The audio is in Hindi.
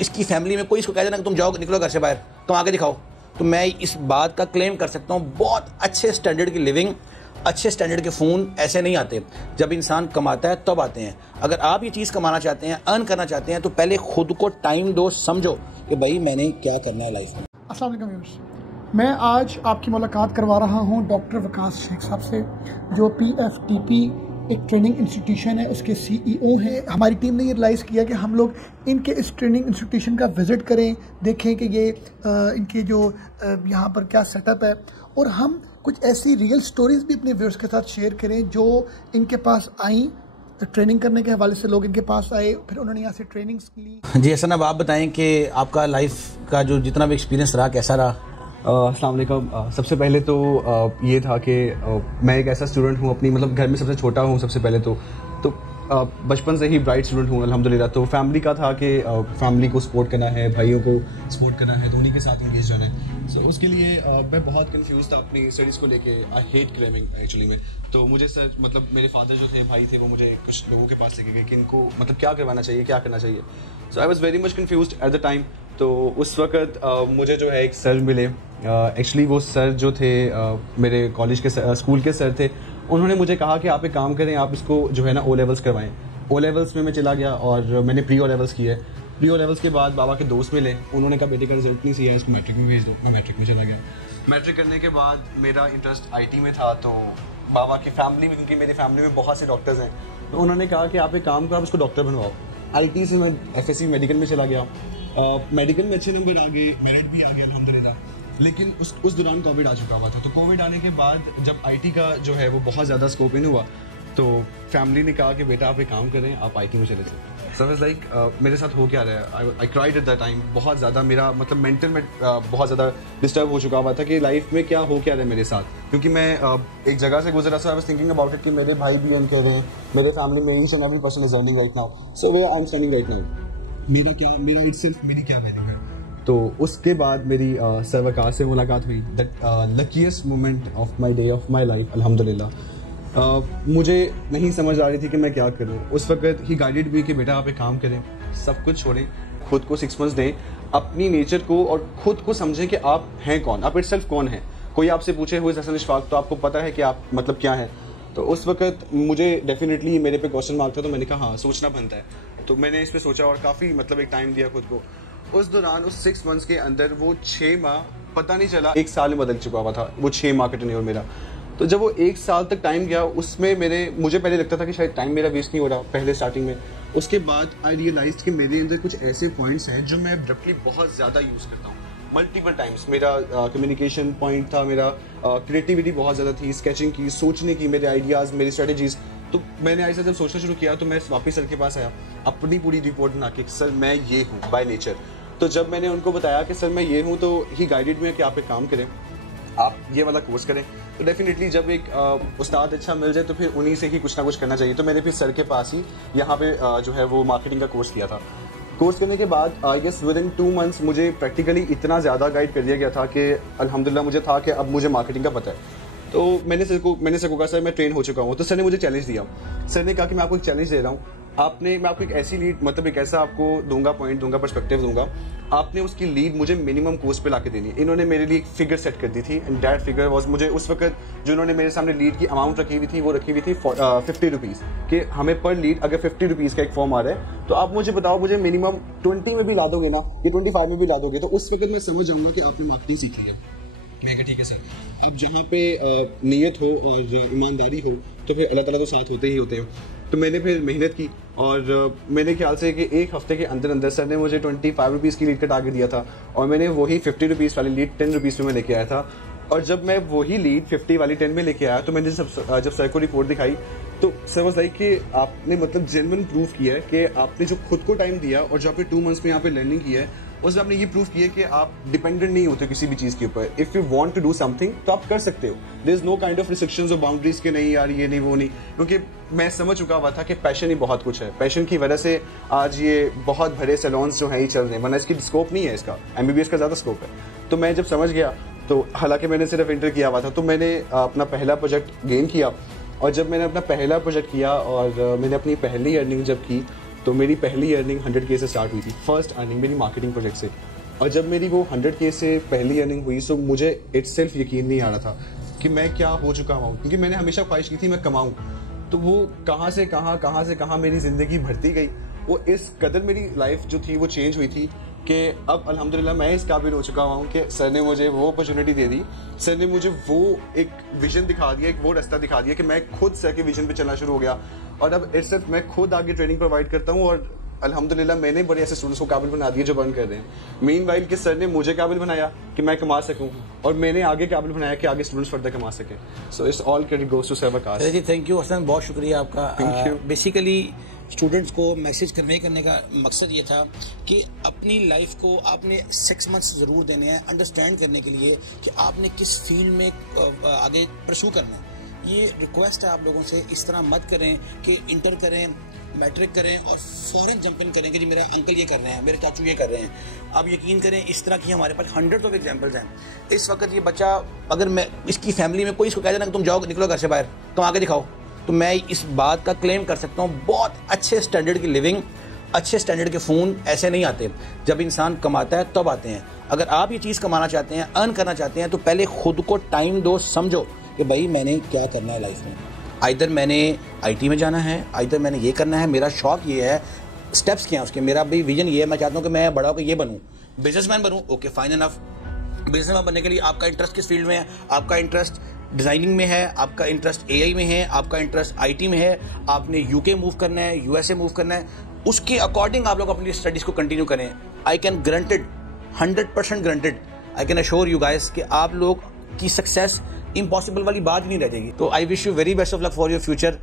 इसकी फैमिली में कोई इसको कह देना कि तुम जाओ निकलो घर से बाहर, तुम आगे दिखाओ, तो मैं इस बात का क्लेम कर सकता हूँ बहुत अच्छे स्टैंडर्ड की लिविंग, अच्छे स्टैंडर्ड के फ़ोन ऐसे नहीं आते। जब इंसान कमाता है तब आते हैं। अगर आप ये चीज़ कमाना चाहते हैं, अर्न करना चाहते हैं, तो पहले खुद को टाइम दो, समझो कि भाई मैंने क्या करना है लाइफ में। अस्सलाम वालेकुम व्यूअर्स, मैं आज आपकी मुलाकात करवा रहा हूं डॉक्टर वकास शेख साहब से, जो PFTP एक ट्रेनिंग इंस्टीट्यूशन है, उसके CEO हैं। हमारी टीम ने ये रियलाइज़ किया कि हम लोग इनके इस ट्रेनिंग इंस्टीट्यूशन का विज़िट करें, देखें कि ये इनके जो यहाँ पर क्या सेटअप है, और हम कुछ ऐसी रियल स्टोरीज़ भी अपने व्यूअर्स के साथ शेयर करें जो इनके पास आई। ट्रेनिंग करने के हवाले से लोग इनके पास आए, फिर उन्होंने यहाँ से ट्रेनिंग्स ली। जी हसन, अब आप बताएं कि आपका लाइफ का जो जितना भी एक्सपीरियंस रहा कैसा रहा? अस्सलाम वालेकुम। सबसे पहले तो ये था कि मैं एक ऐसा स्टूडेंट हूँ, अपनी मतलब घर में सबसे छोटा हूँ। सबसे पहले तो बचपन से ही ब्राइट स्टूडेंट हूँ अल्हम्दुलिल्लाह। तो फैमिली का था कि फैमिली को सपोर्ट करना है, भाइयों को सपोर्ट करना है, दोनों के साथ इंगेज रहना है। सो उसके लिए मैं बहुत कंफ्यूज था अपनी स्टडीज़ को लेके। आई हेट क्रेमिंग एक्चुअली में। तो मुझे सर मतलब मेरे फादर जो थे, भाई थे, वो मुझे कुछ लोगों के पास लेके गए कि इनको मतलब क्या करवाना चाहिए, क्या करना चाहिए। So I was very much confuse at the time. तो उस वक्त मुझे जो है एक सर मिले। एक्चुअली वो सर जो थे मेरे कॉलेज के स्कूल के सर थे। उन्होंने मुझे कहा कि आप एक काम करें, आप इसको जो है ना O लेवल्स करवाएं। O लेवल्स में मैं चला गया और मैंने प्री O लेवल्स किए। प्री O लेवल्स के बाद बाबा के दोस्त मिले, उन्होंने कहा बेटे का रिजल्ट नहीं सही है, इसको मैट्रिक में भेज दो। मैं मैट्रिक में चला गया। मैट्रिक करने के बाद मेरा इंटरेस्ट IT में था। तो बाबा की फैमिली में, क्योंकि मेरी फैमिली में बहुत से डॉक्टर्स हैं, तो उन्होंने कहा कि आप एक काम करो, आप इसको डॉक्टर बनवाओ। IT से मैं FSC मेडिकल में चला गया। मेडिकल में अच्छे नंबर आ गए, मेरिट भी आ गया अल्हम्दुलिल्लाह। लेकिन उस दौरान कोविड आ चुका हुआ था। तो कोविड आने के बाद जब IT का जो है वो बहुत ज़्यादा स्कोप इन हुआ, तो फैमिली ने कहा कि बेटा आप एक काम करें, आप IT में चले जाए। सो वाज लाइक मेरे साथ हो क्या रहा है। I cried at that time. बहुत ज़्यादा मेरा मतलब मेंटल में बहुत ज़्यादा डिस्टर्ब हो चुका हुआ था कि लाइफ में क्या हो क्या रहा है मेरे साथ। क्योंकि मैं एक जगह से गुजरा। So I was thinking about it कि मेरे भाई भी अर्न कर रहे हैं, मेरे फैमिली में each and every person is earning right now. So where I am standing right now, मेरा इटसेल्फ मेरी क्या वैल्यू है। तो उसके बाद मेरी सर वकास से मुलाकात हुई। That luckiest moment of my day of my life अल्हम्दुलिल्लाह। मुझे नहीं समझ आ रही थी कि मैं क्या करूं। उस वक्त ही गाइडेड भी कि बेटा आप एक काम करें, सब कुछ छोड़ें, खुद को 6 मंथ्स दें, अपनी नेचर को और खुद को समझें कि आप हैं कौन, आप इटसेल्फ कौन है। कोई आपसे पूछे हुए हसन इशफाक, तो आपको पता है कि आप मतलब क्या है। तो उस वक्त मुझे डेफिनेटली मेरे पे क्वेश्चन मार्क था। तो मैंने कहा हाँ, सोचना बनता है। तो मैंने इस पर सोचा और काफ़ी मतलब एक टाइम दिया खुद को। उस दौरान उस 6 मंथ्स के अंदर वो 6 माह पता नहीं चला 1 साल में बदल चुका हुआ था। वो 6 माह का टेन्योर मेरा। तो जब वो 1 साल तक टाइम गया, उसमें मुझे पहले लगता था कि शायद टाइम मेरा वेस्ट नहीं हो रहा पहले स्टार्टिंग में। उसके बाद आई रियलाइज कि मेरे अंदर कुछ ऐसे पॉइंट्स हैं जो मैं एब्रप्टली बहुत ज़्यादा यूज़ करता हूँ मल्टीपल टाइम्स। मेरा कम्युनिकेशन पॉइंट था, मेरा क्रिएटिविटी बहुत ज़्यादा थी, स्केचिंग की, सोचने की, मेरे आइडियाज़, मेरी स्ट्रेटजीज़। तो मैंने ऐसा जब सोचना शुरू किया तो मैं वापस सर के पास आया अपनी पूरी रिपोर्ट बना के, सर मैं ये हूँ बाय नेचर। तो जब मैंने उनको बताया कि सर मैं ये हूँ, तो ही गाइडेड में कि आप एक काम करें, आप ये वाला कोर्स करें। तो डेफिनेटली जब एक उस्ताद अच्छा मिल जाए तो फिर उन्हीं से ही कुछ ना कुछ करना चाहिए। तो मैंने फिर सर के पास ही यहाँ पे जो है वो मार्केटिंग का कोर्स किया था। कोर्स करने के बाद I guess within 2 months मुझे प्रैक्टिकली इतना ज़्यादा गाइड कर दिया गया था कि अल्हम्दुलिल्लाह मुझे था कि अब मुझे मार्केटिंग का पता है। तो मैंने सर को कहा सर मैं ट्रेन हो चुका हूँ। तो सर ने मुझे चैलेंज दिया। सर ने कहा कि मैं आपको एक चैलेंज दे रहा हूँ, मैं आपको एक ऐसी लीड मतलब एक ऐसा आपको दूंगा, पॉइंट दूंगा, पर्सपेक्टिव दूंगा, आपने उसकी लीड मुझे मिनिमम कोस्ट पे लाके देनी है। इन्होंने मेरे लिए एक फिगर सेट कर दी थी एंड दैट फिगर वाज, मुझे उस वक्त जो इन्होंने मेरे सामने लीड की अमाउंट रखी हुई थी वो रखी हुई थी 50 रुपीज़ कि हमें पर लीड अगर 50 रुपीज़ का एक फॉर्म आ रहा है तो आप मुझे बताओ, मुझे मिनिमम 20 में भी ला दोगे ना, ये 25 में भी ला दोगे, तो उस वक्त मैं समझ जाऊंगा कि आपने मार्केटिंग सीख ली है। मैं कहा ठीक है सर। अब जहाँ पे नीयत हो और ईमानदारी हो तो फिर अल्लाह ताला तो साथ होते ही होते हैं। तो मैंने फिर मेहनत की और मेरे ख्याल से कि 1 हफ्ते के अंदर अंदर सर ने मुझे 25 रुपीज़ की लीड का टारगेट दिया था और मैंने वही 50 रुपीज़ वाली लीड 10 रुपीज़ में मैं लेके आया था। और जब मैं वही लीड 50 वाली 10 में लेके आया तो मैंने जब सर को रिपोर्ट दिखाई तो सर वाज लाइक कि आपने मतलब जेन्युइन प्रूफ किया है कि आपने जो खुद को टाइम दिया और जो आपने 2 मंथ्स में यहाँ पे लर्निंग की है, उसमें आपने ये प्रूफ किया कि आप डिपेंडेंट नहीं होते किसी भी चीज़ के ऊपर। If you want to do something तो आप कर सकते हो। There is no kind of restrictions और बाउंड्रीज के नहीं यार ये नहीं वो नहीं, क्योंकि मैं समझ चुका हुआ था कि पैशन ही बहुत कुछ है। पैशन की वजह से आज ये बहुत बड़े सैलून्स जो हैं ही चल रहे हैं, वरना इसकी स्कोप नहीं है, इसका MBBS का ज़्यादा स्कोप है। तो मैं जब समझ गया तो हालांकि मैंने सिर्फ इंटर किया हुआ था, तो मैंने अपना पहला प्रोजेक्ट गेन किया और जब मैंने अपना पहला प्रोजेक्ट किया और मैंने अपनी पहली अर्निंग जब की तो मेरी पहली अर्निंग 100K से स्टार्ट हुई थी, फर्स्ट अर्निंग मेरी मार्केटिंग प्रोजेक्ट से। और जब मेरी वो 100K से पहली अर्निंग हुई तो मुझे इटसेल्फ यकीन नहीं आ रहा था कि मैं क्या हो चुका हूँ, क्योंकि मैंने हमेशा ख्वाहिश की थी मैं कमाऊँ। तो वो कहाँ से कहाँ मेरी ज़िंदगी बढ़ती गई। वो इस कदर मेरी लाइफ जो थी वो चेंज हुई थी कि अब अल्हम्दुलिल्लाह मैं इस काबिल हो चुका हूँ कि सर ने मुझे वो अपॉर्चुनिटी दे दी, सर ने मुझे वो एक विजन दिखा दिया, एक वो रास्ता दिखा दिया कि मैं खुद सर के विजन पे चलना शुरू हो गया। और अब सिर्फ मैं खुद आगे ट्रेनिंग प्रोवाइड करता हूँ और अल्हम्दुलिल्लाह मैंने बड़े ऐसे स्टूडेंट्स को काबिल बना दिए जो बर्न कर रहे हैं। मीनवाइल कि सर ने मुझे काबिल बनाया कि मैं कमा सकूं और मैंने आगे काबिल बनाया कि आगे स्टूडेंट्स फर्दर कमा सकें। So it's all credit goes to sir Waqas ji. Thank you Hasan, बहुत शुक्रिया आपका। Thank you. बेसिकली स्टूडेंट्स को मैसेज कन्वे करने का मकसद ये था कि अपनी लाइफ को आपने 6 मंथ्स ज़रूर देने हैं अंडरस्टैंड करने के लिए कि आपने किस फील्ड में आगे परस्यू करना है। ये रिक्वेस्ट है आप लोगों से, इस तरह मत करें कि इंटर करें, मैट्रिक करें और फ़ौरन जंप इन करें कि जी मेरा अंकल ये कर रहे हैं, मेरे चाचू ये कर रहे हैं। आप यकीन करें इस तरह की हमारे पास 100 ऑफ एग्जांपल्स हैं। इस वक्त ये बच्चा, अगर मैं इसकी फैमिली में कोई इसको कह देना कि तुम जाओ निकलो घर से बाहर, तुम आगे दिखाओ, तो मैं इस बात का क्लेम कर सकता हूँ बहुत अच्छे स्टैंडर्ड की लिविंग, अच्छे स्टैंडर्ड के फ़ोन ऐसे नहीं आते। जब इंसान कमाता है तब आते हैं। अगर आप ये चीज़ कमाना चाहते हैं, अर्न करना चाहते हैं, तो पहले खुद को टाइम दो, समझो कि भाई मैंने क्या करना है लाइफ में। आइदर मैंने आईटी में जाना है, आइदर मैंने ये करना है, मेरा शौक ये है, स्टेप्स क्या हैं उसके, मेरा भी विजन ये है, मैं चाहता हूँ कि मैं बड़ा होकर ये बनूँ, बिजनेसमैन बनूँ। Okay fine enough. बिजनेसमैन बनने के लिए आपका इंटरेस्ट किस फील्ड में है? आपका इंटरेस्ट डिज़ाइनिंग में है, आपका इंटरेस्ट एआई में है, आपका इंटरेस्ट आईटी में है, आपने यूके मूव करना है, यूएसए मूव करना है, उसके अकॉर्डिंग आप लोग अपनी स्टडीज़ को कंटिन्यू करें। I can granted 100% granted, I can assure you guys कि आप लोग की सक्सेस इम्पॉसिबल वाली बात ही नहीं रह जाएगी। तो I wish you very best of luck for your future.